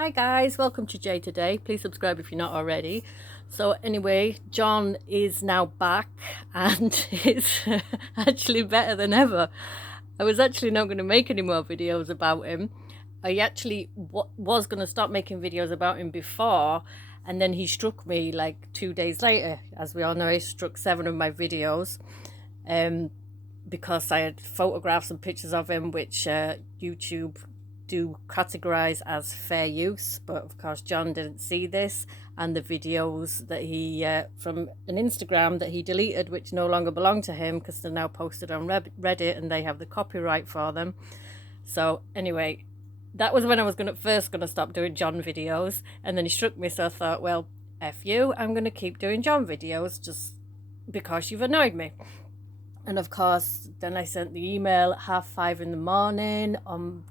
Hi guys, welcome to Jay Today. Please subscribe if you're not already. So anyway, John is now back and it's actually better than ever. I was actually not going to make any more videos about him. I actually was going to stop making videos about him before, and then he struck me like 2 days later. As we all know, he struck 7 of my videos because I had photographs and pictures of him which YouTube do categorize as fair use, but of course John didn't see this, and the videos that he from an Instagram that he deleted, which no longer belong to him because they're now posted on Reddit and they have the copyright for them. So anyway, that was when I was first gonna stop doing John videos, and then he struck me, so I thought, well, F you, I'm gonna keep doing John videos just because you've annoyed me. And of course, then I sent the email at 5:30 in the morning,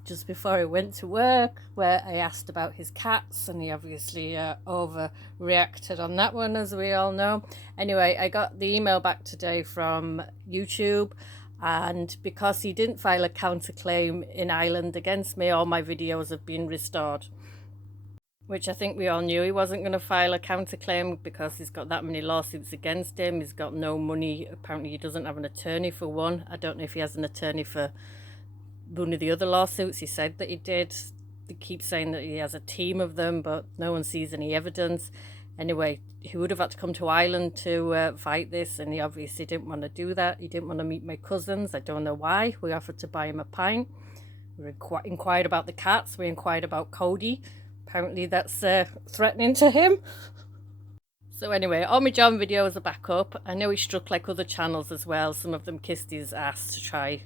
just before I went to work, where I asked about his cats, and he obviously overreacted on that one, as we all know. Anyway, I got the email back today from YouTube, and because he didn't file a counterclaim in Ireland against me, all my videos have been restored. Which I think we all knew he wasn't going to file a counterclaim because he's got that many lawsuits against him. He's got no money. Apparently he doesn't have an attorney for one. I don't know if he has an attorney for one of the other lawsuits. He said that he did. They keep saying that he has a team of them, but no one sees any evidence. Anyway, he would have had to come to Ireland to fight this, and he obviously didn't want to do that. He didn't want to meet my cousins. I don't know why. We offered to buy him a pint. We inquired about the cats. We inquired about Cody. Apparently that's threatening to him. So anyway, all my John videos are back up. I know he struck like other channels as well. Some of them kissed his ass to try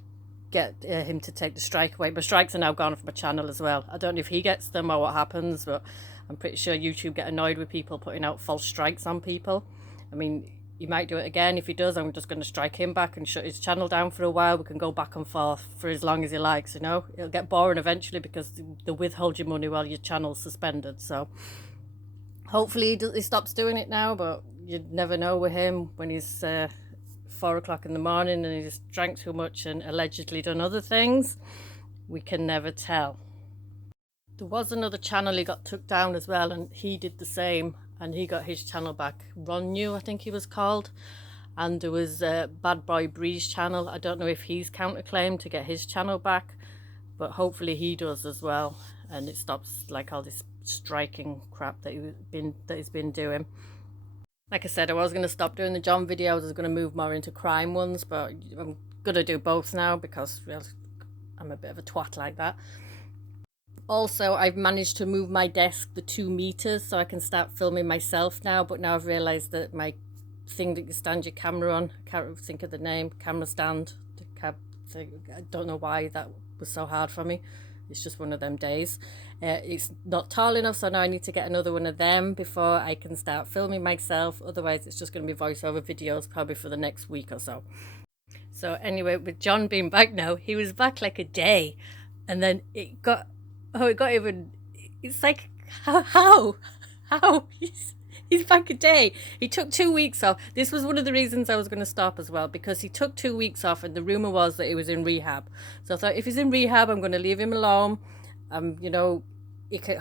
get him to take the strike away. But strikes are now gone from my channel as well. I don't know if he gets them or what happens, but I'm pretty sure YouTube get annoyed with people putting out false strikes on people. I mean, he might do it again. If he does, I'm just going to strike him back and shut his channel down for a while. We can go back and forth for as long as he likes, you know. It'll get boring eventually because they'll withhold your money while your channel's suspended. So hopefully he stops doing it now, but you never know with him when he's 4 o'clock in the morning and he's drank too much and allegedly done other things. We can never tell. There was another channel he got took down as well, and he did the same, and he got his channel back. Ron New, I think he was called. And there was Bad Boy Breeze channel. I don't know if he's counterclaimed to get his channel back, but hopefully he does as well, and it stops like all this striking crap that he's been doing. Like I said, I was going to stop doing the John videos. I was going to move more into crime ones, but I'm going to do both now because I'm a bit of a twat like that. Also, I've managed to move my desk the 2 meters so I can start filming myself now, but now I've realized that my thing that you stand your camera on, I can't think of the name, camera stand, I don't know why that was so hard for me. It's just one of them days. It's not tall enough, so now I need to get another one of them before I can start filming myself. Otherwise, it's just going to be voiceover videos probably for the next week or so. So anyway, with John being back now, he was back like a day, and then it's like, how he's back a day. He took 2 weeks off. This was one of the reasons I was going to stop as well, because he took 2 weeks off, and the rumor was that he was in rehab. So I thought, if he's in rehab, I'm going to leave him alone. You know,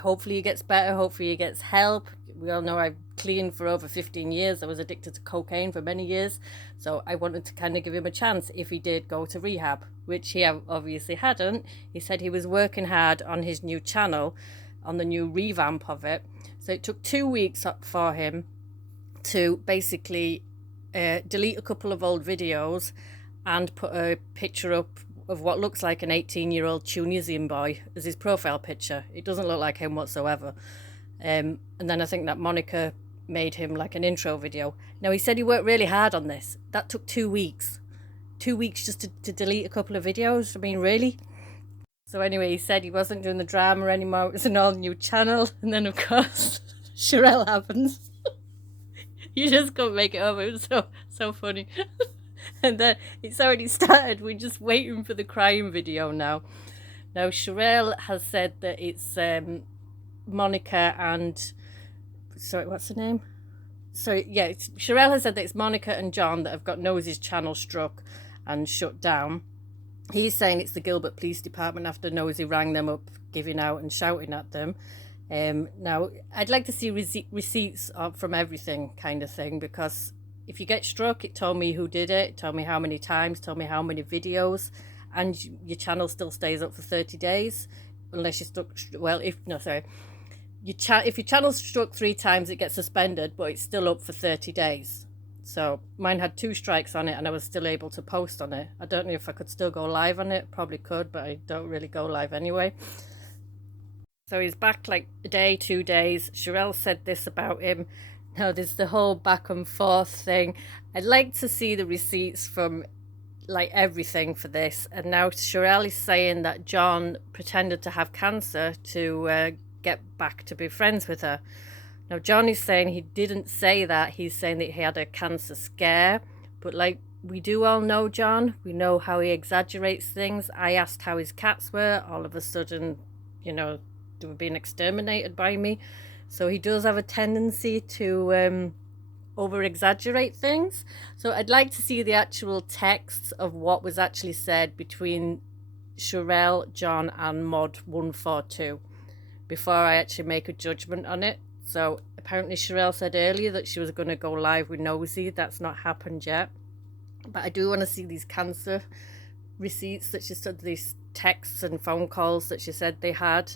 hopefully he gets better. Hopefully he gets help. We all know I've cleaned for over 15 years. I was addicted to cocaine for many years. So I wanted to kind of give him a chance if he did go to rehab, which he obviously hadn't. He said he was working hard on his new channel, on the new revamp of it. So it took 2 weeks up for him to basically delete a couple of old videos and put a picture up of what looks like an 18-year-old Tunisian boy as his profile picture. It doesn't look like him whatsoever. And then I think that Monica made him like an intro video. Now, he said he worked really hard on this. That took 2 weeks. 2 weeks just to delete a couple of videos? I mean, really? So anyway, he said he wasn't doing the drama anymore. It was an all new channel. And then, of course, Sherelle happens. You just couldn't make it up. It was so funny. And then it's already started. We're just waiting for the crying video now. Now, Sharrell has said that it's Monica and... Sorry, what's her name? So, yeah, Sherelle has said that it's Monica and John that have got Nosey's channel struck and shut down. He's saying it's the Gilbert Police Department after Nosey rang them up, giving out and shouting at them. Now, I'd like to see receipts from everything kind of thing, because if you get struck, it told me who did it, told me how many times, told me how many videos, and your channel still stays up for 30 days, unless you're stuck, well, if your channel's struck 3 times, it gets suspended, but it's still up for 30 days. So mine had 2 strikes on it, and I was still able to post on it. I don't know if I could still go live on it. Probably could, but I don't really go live anyway. So he's back like a day, 2 days. Sherelle said this about him. Now there's the whole back and forth thing. I'd like to see the receipts from like everything for this. And now Sherelle is saying that John pretended to have cancer to get back to be friends with her. Now John is saying he didn't say that. He's saying that he had a cancer scare. But like, we do all know John. We know how he exaggerates things. I asked how his cats were. All of a sudden, they were being exterminated by me. So he does have a tendency to over exaggerate things. So I'd like to see the actual texts of what was actually said between Sherelle, John and Mod 142 before I actually make a judgment on it. So apparently Sherelle said earlier that she was going to go live with Nosy. That's not happened yet. But I do want to see these cancer receipts that she said, these texts and phone calls that she said they had.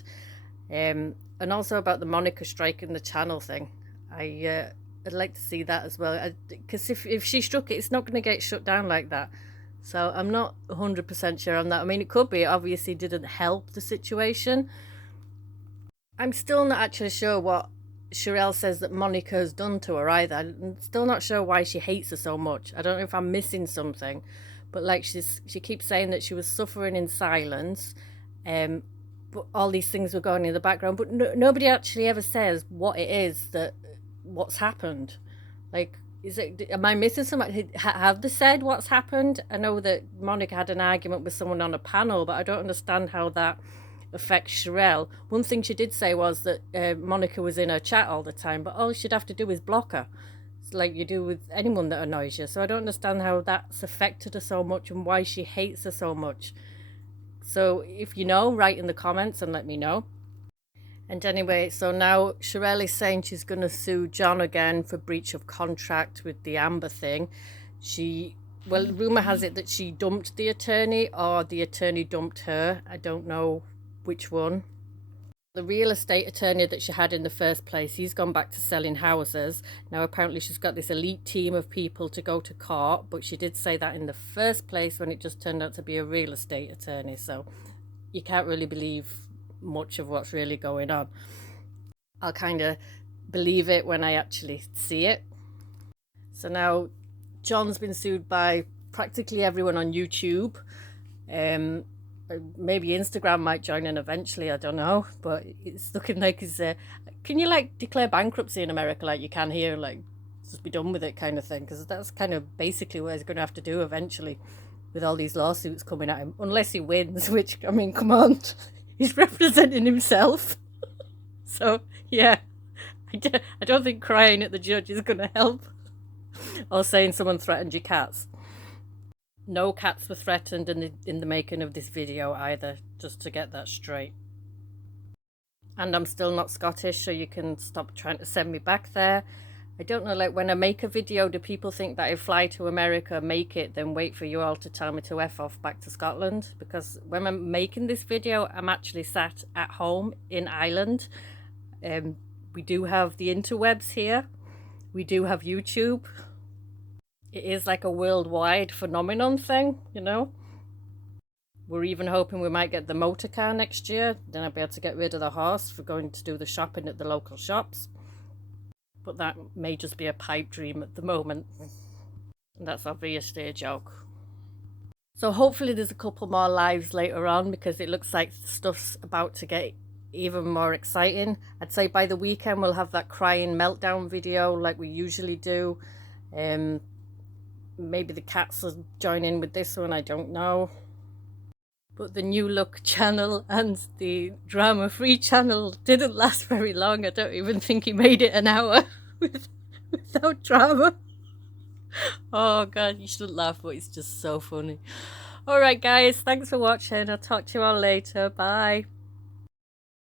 And also about the Monica striking the channel thing. I'd like to see that as well. Because if she struck it, it's not going to get shut down like that. So I'm not 100% sure on that. I mean, it could be. It obviously didn't help the situation. I'm still not actually sure what Sherelle says that Monica has done to her either. I'm still not sure why she hates her so much. I don't know if I'm missing something. But like she keeps saying that she was suffering in silence. But all these things were going in the background. But nobody actually ever says what it is what's happened. Like, am I missing something? Have they said what's happened? I know that Monica had an argument with someone on a panel, but I don't understand how that affects Sherelle. One thing she did say was that Monica was in her chat all the time, but all she'd have to do is block her. It's like you do with anyone that annoys you. So I don't understand how that's affected her so much and why she hates her so much. So if you know, write in the comments and let me know. And anyway, so now Sherelle is saying she's going to sue John again for breach of contract with the Amber thing. Rumour has it that she dumped the attorney or the attorney dumped her. I don't know which one. The real estate attorney that she had in the first place, he's gone back to selling houses. Now apparently she's got this elite team of people to go to court, but she did say that in the first place when it just turned out to be a real estate attorney. So you can't really believe much of what's really going on. I'll kind of believe it when I actually see it. So now John's been sued by practically everyone on YouTube. Maybe Instagram might join in eventually, I don't know, but it's looking like can you like declare bankruptcy in America like you can here, like just be done with it kind of thing, because that's kind of basically what he's going to have to do eventually with all these lawsuits coming at him, unless he wins, which, I mean, come on, he's representing himself. So yeah, I don't think crying at the judge is going to help, or saying someone threatened your cats. No cats were threatened in the making of this video either, just to get that straight. And I'm still not Scottish, so you can stop trying to send me back there. I don't know, like when I make a video, do people think that I fly to America, make it, then wait for you all to tell me to F off back to Scotland? Because when I'm making this video, I'm actually sat at home in Ireland. We do have the interwebs here. We do have YouTube. It is like a worldwide phenomenon thing, We're even hoping we might get the motor car next year. Then I'll be able to get rid of the horse for going to do the shopping at the local shops. But that may just be a pipe dream at the moment. And that's obviously a joke. So hopefully there's a couple more lives later on, because it looks like stuff's about to get even more exciting. I'd say by the weekend we'll have that crying meltdown video like we usually do. Maybe the cats will join in with this one, I don't know. But the New Look channel and the Drama Free channel didn't last very long. I don't even think he made it an hour without drama. Oh God, you shouldn't laugh, but it's just so funny. Alright guys, thanks for watching. I'll talk to you all later. Bye.